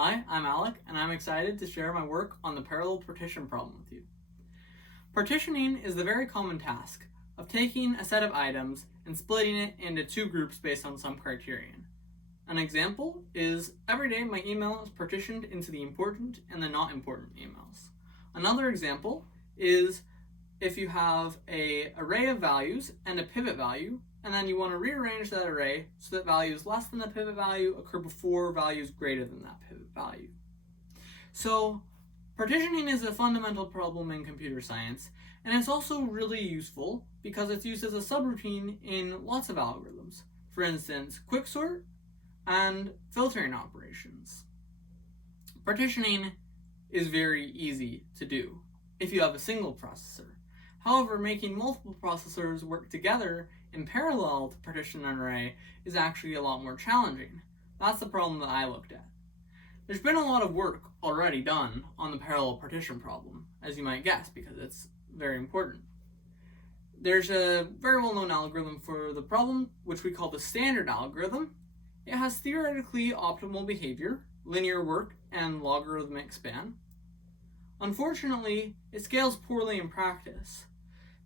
Hi, I'm Alek, and I'm excited to share my work on the parallel partition problem with you. Partitioning is the very common task of taking a set of items and splitting it into two groups based on some criterion. An example is every day my email is partitioned into the important and the not important emails. Another example is if you have an array of values and a pivot value, and then you want to rearrange that array so that values less than the pivot value occur before values greater than that pivot value. So partitioning is a fundamental problem in computer science, and it's also really useful because it's used as a subroutine in lots of algorithms. For instance, quicksort and filtering operations. Partitioning is very easy to do if you have a single processor. However, making multiple processors work together in parallel to partition an array is actually a lot more challenging. That's the problem that I looked at. There's been a lot of work already done on the parallel partition problem, as you might guess, because it's very important. There's a very well-known algorithm for the problem, which we call the standard algorithm. It has theoretically optimal behavior, linear work, and logarithmic span. Unfortunately, it scales poorly in practice.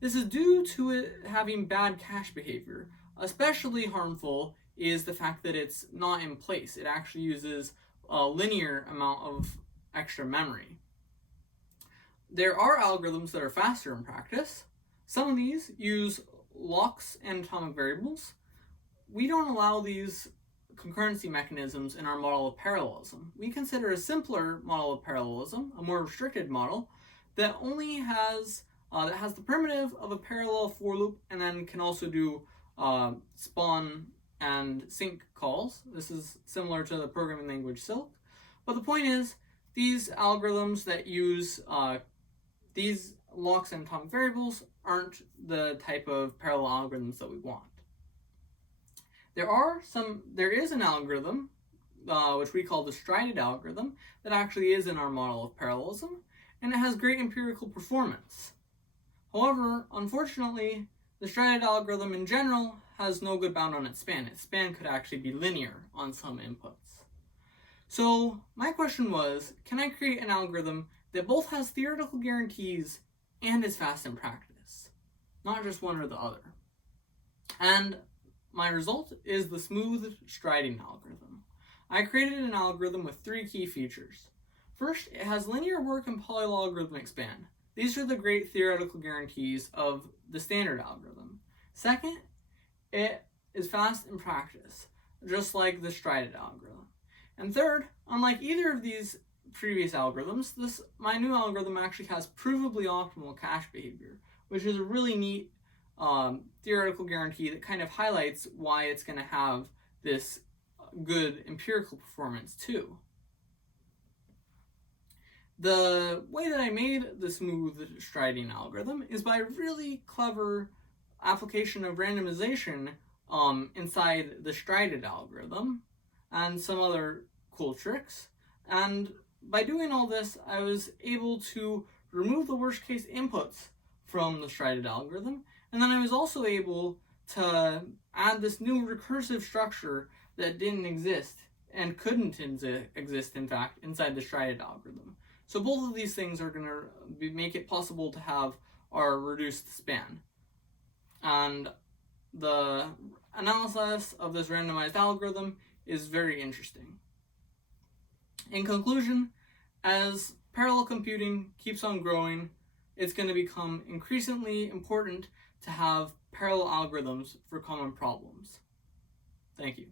This is due to it having bad cache behavior. Especially harmful is the fact that it's not in place. It actually uses a linear amount of extra memory. There are algorithms that are faster in practice. Some of these use locks and atomic variables. We don't allow these concurrency mechanisms in our model of parallelism. We consider a simpler model of parallelism, a more restricted model, that only has the primitive of a parallel for loop and then can also do spawn and sync calls. This is similar to the programming language Silk. But the point is, these algorithms that use these locks and atomic variables aren't the type of parallel algorithms that we want. There is an algorithm, which we call the strided algorithm, that actually is in our model of parallelism, and it has great empirical performance. However, unfortunately, the strided algorithm in general has no good bound on its span. Its span could actually be linear on some inputs. So my question was, can I create an algorithm that both has theoretical guarantees and is fast in practice? Not just one or the other. And my result is the smooth striding algorithm. I created an algorithm with three key features. First, it has linear work and polylogarithmic span. These are the great theoretical guarantees of the standard algorithm. Second, it is fast in practice, just like the strided algorithm. And third, unlike either of these previous algorithms, my new algorithm actually has provably optimal cache behavior, which is a really neat theoretical guarantee that kind of highlights why it's going to have this good empirical performance too. The way that I made the smooth striding algorithm is by a really clever application of randomization inside the strided algorithm and some other cool tricks. And by doing all this, I was able to remove the worst case inputs from the strided algorithm, and then I was also able to add this new recursive structure that didn't exist and couldn't exist, in fact, inside the strided algorithm. So both of these things are going to make it possible to have our reduced span. And the analysis of this randomized algorithm is very interesting. In conclusion, as parallel computing keeps on growing, it's going to become increasingly important to have parallel algorithms for common problems. Thank you.